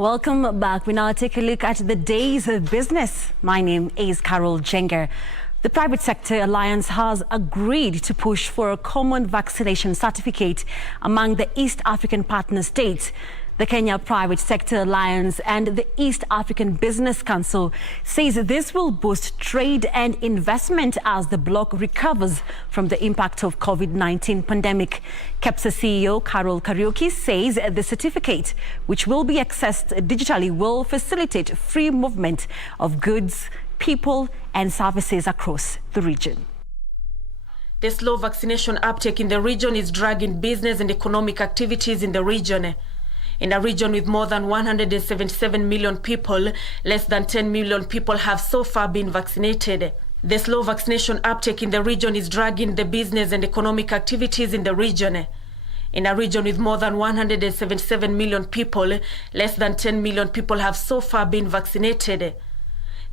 Welcome back. We now take a look at the day's business. My name is Carole Kariuki. The Private Sector Alliance has agreed to push for a common vaccination certificate among the East African partner states. The Kenya Private Sector Alliance and the East African Business Council says this will boost trade and investment as the bloc recovers from the impact of COVID-19 pandemic. KEPSA CEO Carole Kariuki says the certificate, which will be accessed digitally, will facilitate free movement of goods, people and services across the region. The slow vaccination uptake in the region is dragging business and economic activities in the region. In a region with more than 177 million people, less than 10 million people have so far been vaccinated. The slow vaccination uptake in the region is dragging the business and economic activities in the region. In a region with more than 177 million people, less than 10 million people have so far been vaccinated.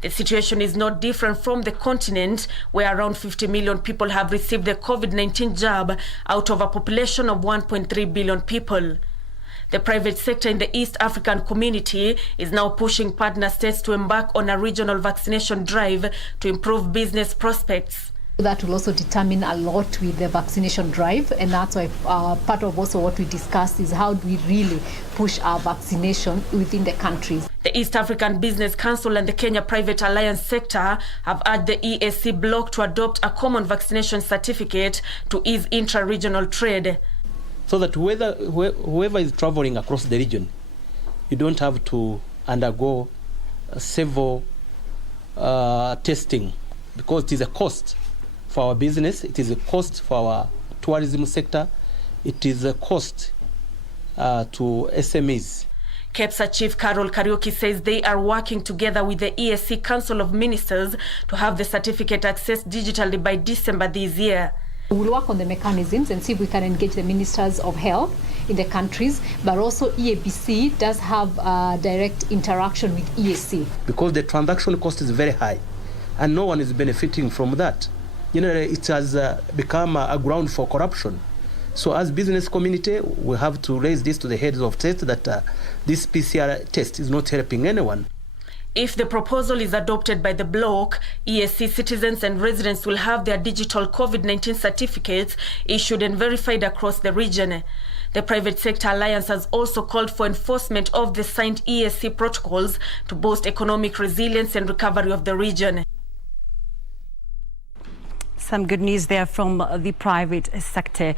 The situation is not different from the continent, where around 50 million people have received the COVID-19 jab out of a population of 1.3 billion people. The private sector in the East African community is now pushing partner states to embark on a regional vaccination drive to improve business prospects. That will also determine a lot with the vaccination drive, and that's why part of also what we discussed is how do we really push our vaccination within the countries. The East African Business Council and the Kenya Private Alliance sector have urged the EAC bloc to adopt a common vaccination certificate to ease intra-regional trade. So that whoever is traveling across the region, you don't have to undergo several testing, because it is a cost for our business, it is a cost for our tourism sector, it is a cost to SMEs. KEPSA Chief Carole Kariuki says they are working together with the EAC Council of Ministers to have the certificate accessed digitally by December this year. We'll work on the mechanisms and see if we can engage the ministers of health in the countries, but also EABC does have direct interaction with EAC. Because the transaction cost is very high and no one is benefiting from that. You know, it has become a ground for corruption. So as business community, we have to raise this to the heads of state that this PCR test is not helping anyone. If the proposal is adopted by the bloc, EAC citizens and residents will have their digital COVID-19 certificates issued and verified across the region. The Private Sector Alliance has also called for enforcement of the signed EAC protocols to boost economic resilience and recovery of the region. Some good news there from the private sector.